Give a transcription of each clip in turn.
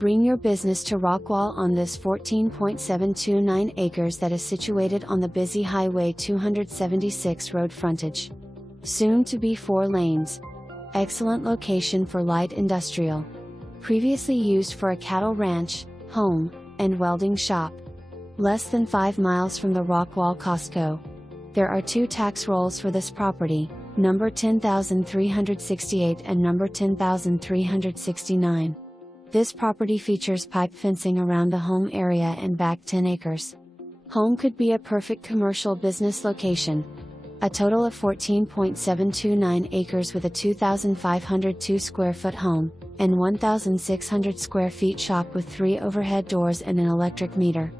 Bring your business to Rockwall on this 14.729 acres that is situated on the busy Highway 276 road frontage. Soon to be 4 lanes. Excellent location for light industrial. Previously used for a cattle ranch, home, and welding shop. Less than 5 miles from the Rockwall Costco. There are 2 tax rolls for this property, number 10,368 and number 10,369. This property features pipe fencing around the home area and back 10 acres. Home could be a perfect commercial business location. A total of 14.729 acres with a 2,502 square foot home, and 1,600 square feet shop with 3 overhead doors and an electric meter.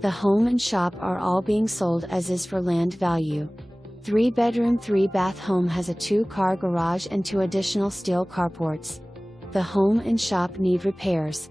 The home and shop are all being sold as is for land value. 3-bedroom 3-bath home has a 2-car garage and 2 additional steel carports. The home and shop need repairs.